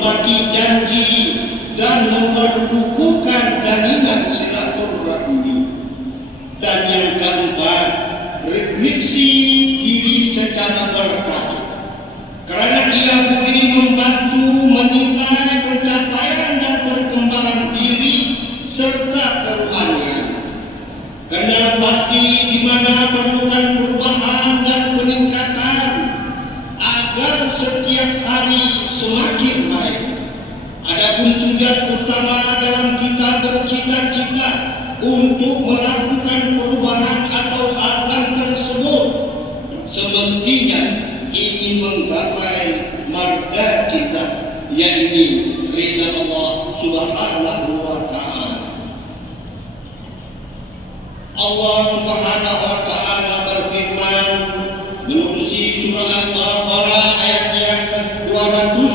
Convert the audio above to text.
menepati janji dan memperlukukan jalinan silaturahmi. Dan yang keempat, refleksi diri secara berkala, karena ia boleh membantu menilai pencapaian dan perkembangan diri serta kerohanian. Karena pasti di mana perlukan perubahan dan peningkatan agar setiap hari semakin baik. Adapun tujuan utama dalam kita bercita-cita untuk melakukan perubahan atau akan tersebut semestinya ingin menggapai marga kita, yaitu ridha Allah Subhanahu wa ta'ala. Allah Subhanahu wa ta'ala berfirman menerusi surah Al-Baqarah ayat yang ke-200